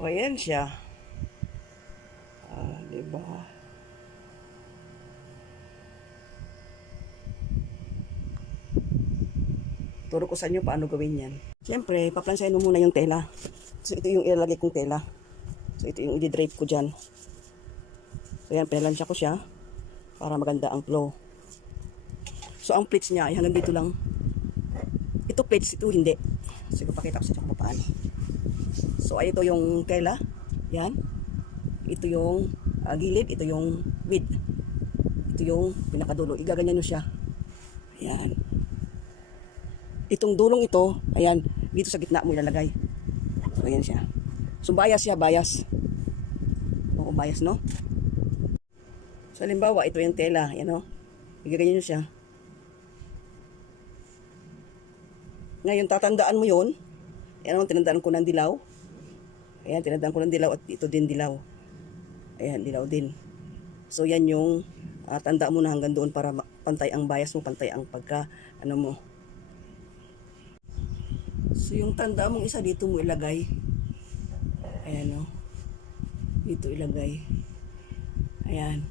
So, ayan siya. Diba? Turo ko sa inyo paano gawin yan. Siyempre, paplansahin mo muna yung tela. So, ito yung ilalagay kong tela. So, ito yung i-drape ko dyan. So, yan, pinalansya ko siya para maganda ang flow. So, ang plates niya ay hanggang dito lang. Ito plates, ito hindi. So, ipapakita ko sa inyo kung paano. So, ay ito yung tela. Yan. Ito yung gilid. Ito yung width. Ito yung pinakadulo. Igaganyan nyo siya. Ayan. Itong dulong ito, ayan, dito sa gitna mo ilalagay. So, ayan siya. So, bias siya, bias. Oo, bias, no? So, halimbawa, ito yung tela, ayan, no? Igaganyan nyo siya. Ngayon, tatandaan mo yun. Ayan, tinandaan ko ng dilaw. Ayan, tinandaan ko ng dilaw at ito din dilaw. Ayan, dilaw din. So, yan yung tandaan mo na hanggang doon para pantay ang bias mo, pantay ang ano mo. So, yung tanda mong isa dito mo ilagay. Ayan, no? Dito ilagay. Ayan.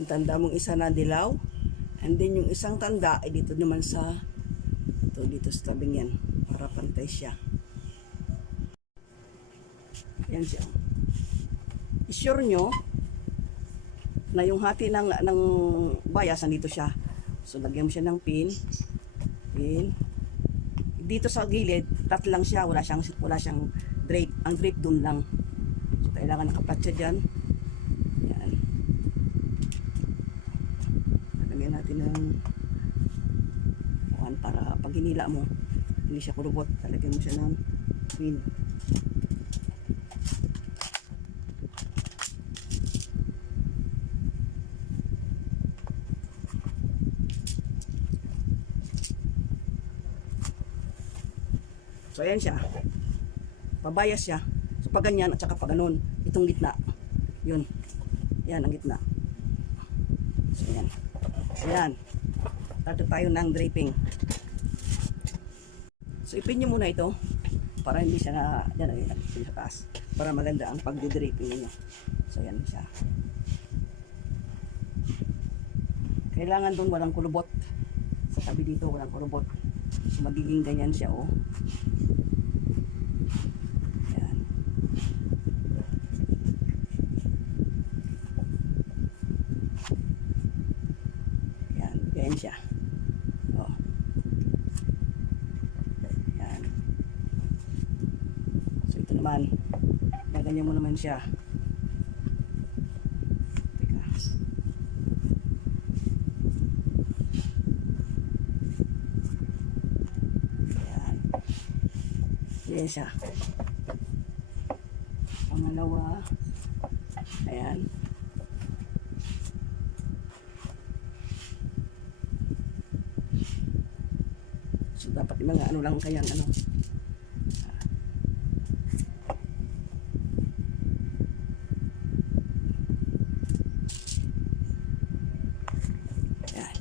Yung tanda mong isa na dilaw. And then, yung isang tanda ay dito naman sa dito sa tabing yan. Para pantay siya. Ayan siya. I-sure nyo na yung hati ng bias nandito siya. So, lagyan mo siya ng pin. Pin. Dito sa gilid, flat lang siya, wala siyang drape. Ang drape doon lang. So, kailangan naka-flat siya dyan. Yan. Lagyan natin ng para pag hinila mo, hindi siya kurubot. Talagyan mo siya ng pin. So, ayan siya. Pabayas siya. So, pag ganyan at saka pag ganun, itong gitna. Yun. Yan, ang gitna. So, ayan. So, ayan. Start tayo ng draping. So, ipin nyo muna ito para hindi siya na, yan, ayan, sa taas. Para maganda ang pag-draping niyo. So, ayan siya. Kailangan doon walang kulubot. Sa tabi dito, walang kulubot. So, magiging ganyan siya, oh. Yan siya. Oh. Yan. So, ito naman. Ganyan mo naman siya. Teka. Yan. Yan siya. Pangalawa. Ayan. So, dapat yung mga ano lang kayang ano. Ayan.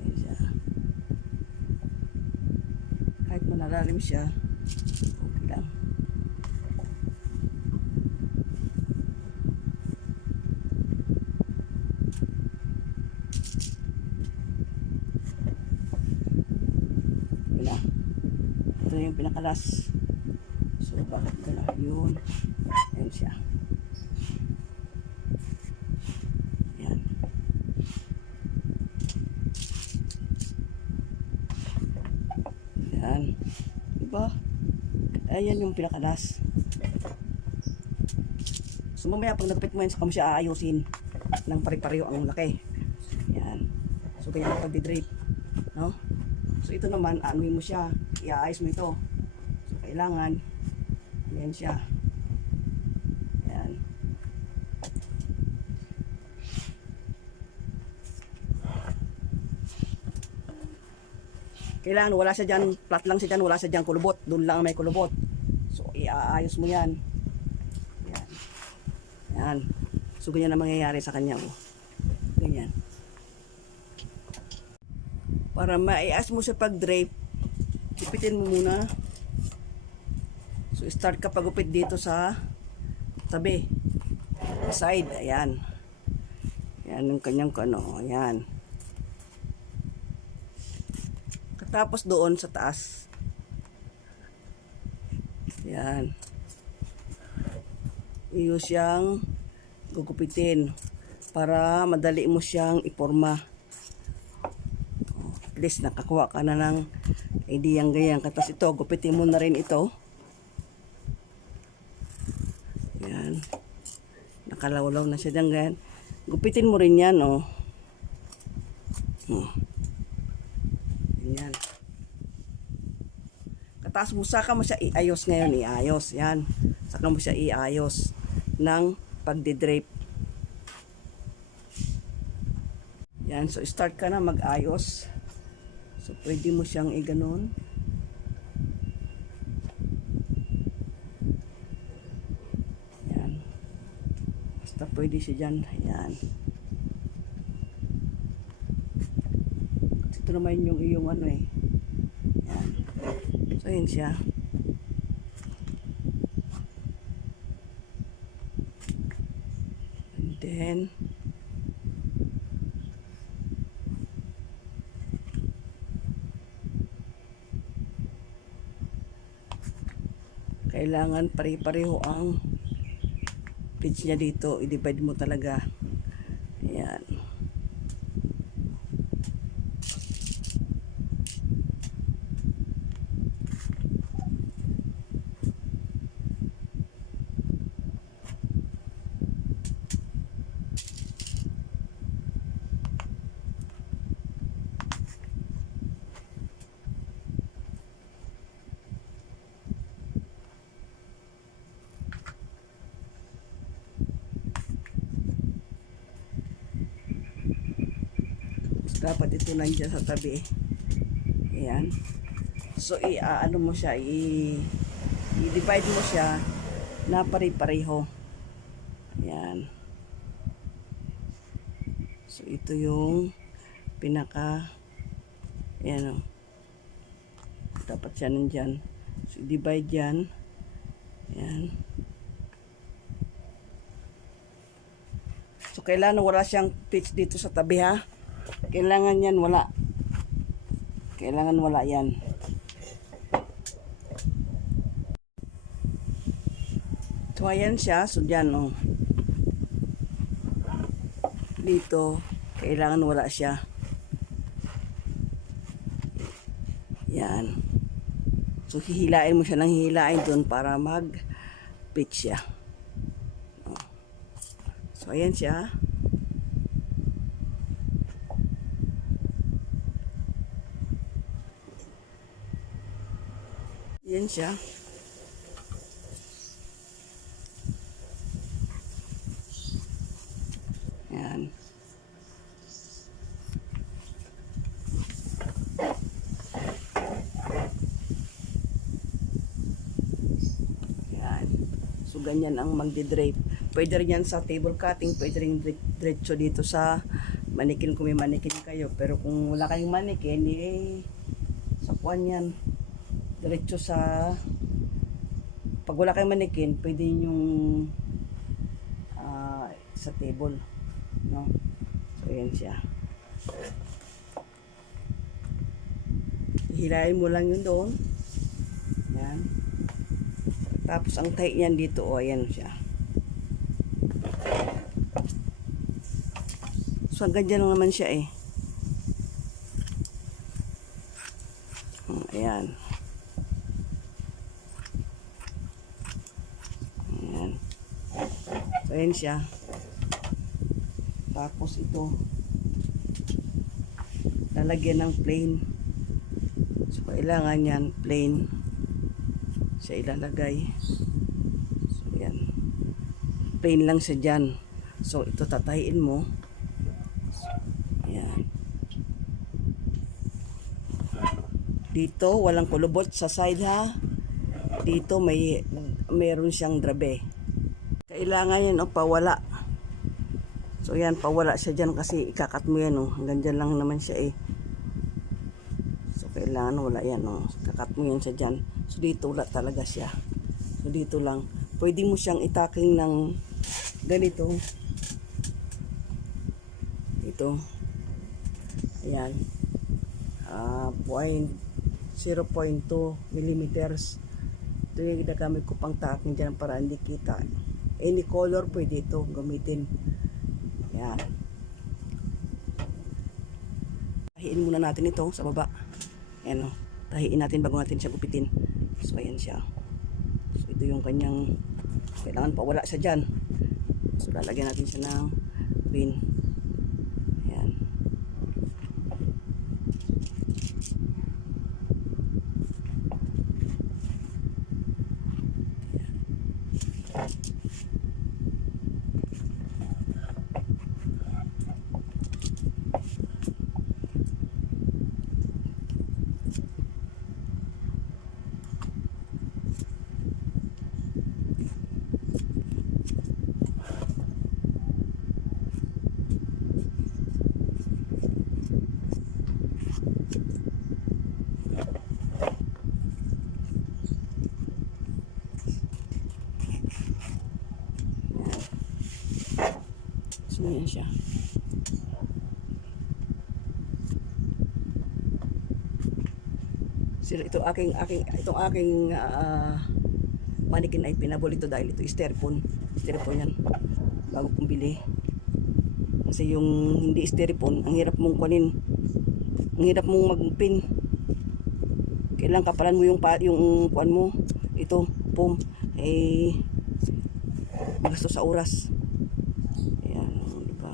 Ayan siya. Kahit malalalim siya, okay lang. Ito yung pinakalas. So, bakit gala? Yun. Ayan siya. Ayan. Ayan. Diba? Ayan yung pinakalas. So, mamaya pag nagpit mo yun, saka mo siya aayusin ng pare-pareho ang laki. Ayan. So, ganyan ang pag-drape. No? So, ito naman, anuin mo siya. Iaayos mo ito. So, kailangan, yan siya. Yan. Kailangan, wala siya dyan, flat lang siya dyan, wala siya dyan kulubot. Doon lang may kulubot. So, iaayos mo yan. Yan. Yan. So, ganyan ang mangyayari sa kanya. Oh. Ganyan. Para maias mo sa pag-drape, gupitin mo muna. So, start ka pagupit dito sa tabi. Side, ayan. Ayan yung kanyang kano, ayan. Katapos doon sa taas. Ayan. Iyo siyang gugupitin para madali mo siyang iporma. At least nakakuha ka na ng ideyang ganyan. Tapos ito, gupitin mo na rin ito. Ayan. Nakalawlaw na siya dyan, ganyan. Gupitin mo rin yan, oh. Ganyan. Kataas mo, saka mo siya iayos ngayon, iayos. Yan. Saka mo siya iayos ng pagdidrape. Yan. So, start ka na mag-ayos. So, pwede mo siyang iganon. Basta pwede siya dyan. Ayan. Ito naman yung iyong ano eh. Ayan. So, yun siya. And then, kailangan pare-pareho ang pitch niya dito. I-divide mo talaga. Ayan. Dapat ito nandiyan sa tabi. Ayan. So, ano mo siya, i-divide mo siya na pare-pareho. Ayan. So, ito yung pinaka, ayan o. Dapat siya nandyan. So, i-divide yan. Ayan. So, kailangan wala siyang pitch dito sa tabi, ha? Kailangan yan wala. Kailangan wala yan. So, ayan siya. So, dyan, oh. Dito, kailangan wala siya. Yan. So, hihilain mo siya ng hihilain doon para mag-pitch siya. Oh. So, ayan siya. Yan siya. Yan. Yan. So, ganyan ang magdi-drape. Pwede rin yan sa table cutting. Pwede rin diretso dito sa manikin kung may manikin kayo. Pero kung wala kayong manikin, sa kuwan yan. Diretso sa, pag wala kayong manikin, pwede yung sa table, no? So, ayan siya. Hilahin mo lang yun doon. Yan. Tapos, ang tight niyan dito, o, ayan siya. So, ganyan lang naman siya, eh. Ayan. So, ayan siya. Tapos ito, lalagyan ng plain. So, kailangan yan, plain. Siya ilalagay. So, ayan. Plain lang siya dyan. So, ito tatayin mo. So, ayan. Dito, walang kulubot sa side, ha. Dito, mayroon siyang drabe. Kailangan yan, o, pawala. So, yan, pawala siya dyan kasi ikakat mo yan, oh. Hanggang dyan lang naman siya, eh. kailangan wala yan, oh. Kakat mo yan siya dyan. So dito wala talaga siya. So dito lang. Pwede mo siyang itaking ng ganito. Ito. Ayan. 0.2 millimeters. Ito yung ginagamit ko pang taking dyan para hindi kita. Any color pwede ito gamitin. Ayan. Tahiin muna natin ito sa baba. Ayan, oh. Tahiin natin bago natin siya gupitin. So ayan siya. So ito yung kanyang, kailangan pa wala siya dyan. So lalagyan natin siya ng pin. Ayan. So ayan siya. Sir, itong aking manikin ay pinabol ito dahil ito styrofoam. Styrofoam yan. Bago kong bili. Kasi yung hindi styrofoam, ang hirap mong kunin. Ang hirap mong magpin. Kailangan kapalan mo yung kuan mo. Ito, foam. Eh, gusto sa oras. Ayan, di ba?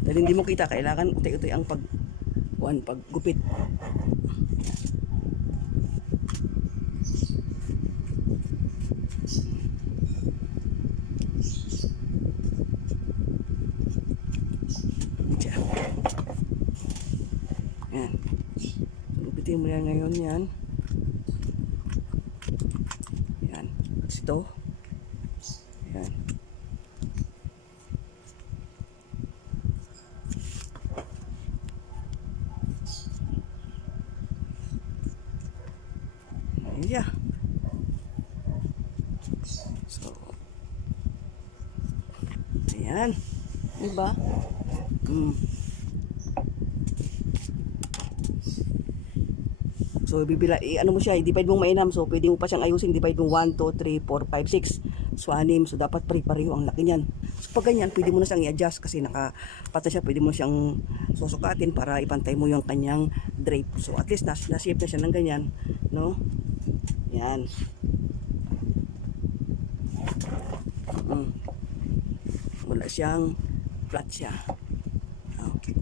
Dahil hindi mo kita, kailangan utoy-utoy ang paggupit. Ayan. Gupitin mo yan ngayon yan. Ayan. Tapos ito. Ayan. Yeah. So, ayan. Diba? So, ano mo siya, i-divide mong mainam. So, pwede mo pa siyang ayusin. Divide mo 1, 2, 3, 4, 5, 6. So, 6. So, dapat pare-pareho ang laki niyan. So, pag ganyan, pwede mo na siyang i-adjust kasi nakapata siya. Pwede mo siyang susukatin para ipantay mo yung kanyang drape. So, at least na-shape na siya ng ganyan. No? Yan. Wala siyang flat siya. Okay.